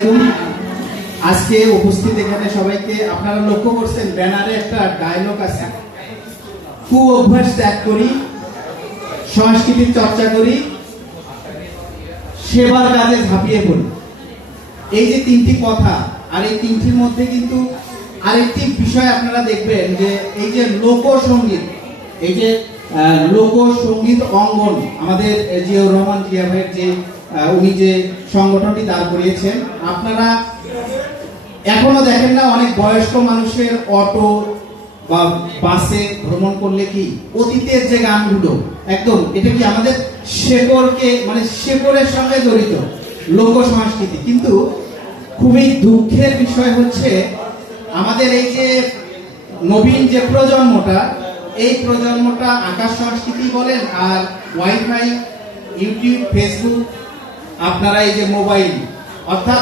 আজকে উপস্থিত এখানে সবাইকে আপনারা লক্ষ্য করছেন ব্যানারে একটা ডায়লগ আছে, কুঅভ্যাস ত্যাগ করি, সংস্কৃতির চর্চা করি, সেবার কাজে ঝাঁপিয়ে পড়ি। এই যে তিনটি কথা, আর এই তিনটির মধ্যে কিন্তু আরেকটি বিষয় আপনারা দেখবেন যে এই যে লোকসঙ্গীত, এই যে লোকসঙ্গীত অঙ্গন আমাদের জিয়াউর রহমান জিয়া ভাইয়ের যে উনি যে সংগঠনটি দাঁড় করিয়েছেন, আপনারা এখনো দেখেন না অনেক বয়স্ক মানুষের অটো বা বাসে ভ্রমণ করলে কি অতীতের যে গানগুলো একদম এটা কি আমাদের শেকড়কে মানে শেকড়ের সঙ্গে জড়িত লোক সংস্কৃতি। কিন্তু খুবই দুঃখের বিষয় হচ্ছে আমাদের এই যে নবীন যে প্রজন্মটা, এই প্রজন্মটা আকাশ সংস্কৃতি বলেন আর ওয়াইফাই, ইউটিউব, ফেসবুক, আপনারা এই যে মোবাইল অর্থাৎ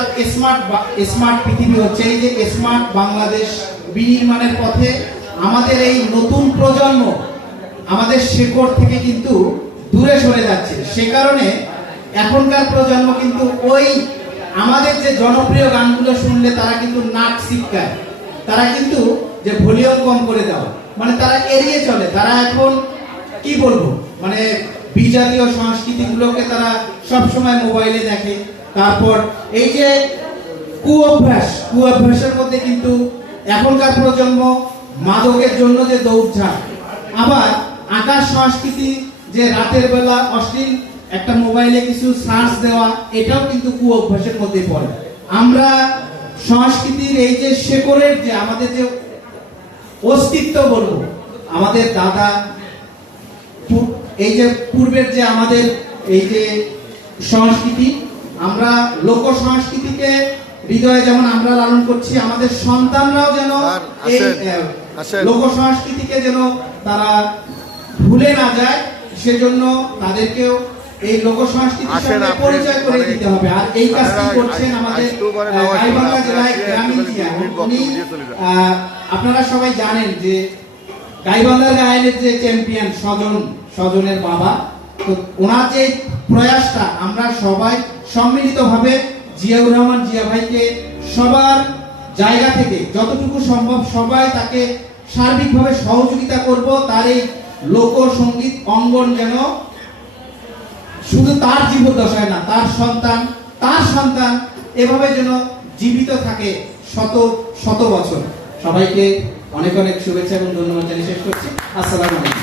স্মার্ট পৃথিবী হচ্ছে, এই যে স্মার্ট বাংলাদেশ বিনির্মাণের পথে আমাদের এই নতুন প্রজন্ম আমাদের শেকড় থেকে কিন্তু দূরে সরে যাচ্ছে। সে কারণে এখনকার প্রজন্ম কিন্তু ওই আমাদের যে জনপ্রিয় গানগুলো শুনলে তারা কিন্তু নাক শিক্ষায়, তারা কিন্তু যে ভলিউম কম করে দেওয়া মানে তারা এড়িয়ে চলে। তারা এখন কি বলবো মানে বিজাতীয় সংস্কৃতিগুলোকে তারা সবসময় মোবাইলে দেখে। তারপর এই যে কুঅভ্যাসের মধ্যে কিন্তু এখনকার প্রজন্ম মাদকের জন্য যে দৌড়ঝাঁপ, আবার আকাশ সংস্কৃতি যে রাতের বেলা অশ্লীল একটা মোবাইলে কিছু সার্চ দেওয়া, এটাও কিন্তু কুঅভ্যাসের মধ্যে পড়ে। আমরা সংস্কৃতির এই যে শেকড়ের যে আমাদের যে অস্তিত্ব বলবো, আমাদের দাদা এই যে পূর্বের যে আমাদের এই যে সংস্কৃতি, আমরা লোক সংস্কৃতিকে হৃদয়ে যেমন আমরা লালন করছি, আমাদের সন্তানরাও যেন এই লোক সংস্কৃতিকে যেন তারা ভুলে না যায়, সেজন্য তাদেরকেও এই লোক সংস্কৃতির সঙ্গে পরিচয় করে দিতে হবে। আর এই কাজটি করছেন আমাদের গাইবান্ধা জেলায় গ্রামীণ জিয়া। আপনারা সবাই জানেন যে গাইবান্ধার গায়নের যে চ্যাম্পিয়ন সজনের বাবা, তো ওনার যে প্রয়াসটা আমরা সবাই সম্মিলিতভাবে জিয়াউর রহমান জিয়া ভাইকে সবার জায়গা থেকে যতটুকু সম্ভব সবাই তাকে সার্বিকভাবে সহযোগিতা করব। তার এই লোকসঙ্গীত অঙ্গন যেন শুধু তার জীবদ্দশায় না, তার সন্তান এভাবে যেন জীবিত থাকে শত শত বছর। সবাইকে অনেক অনেক শুভেচ্ছা এবং ধন্যবাদ জানিয়ে শেষ করছি। আসসালামু আলাইকুম।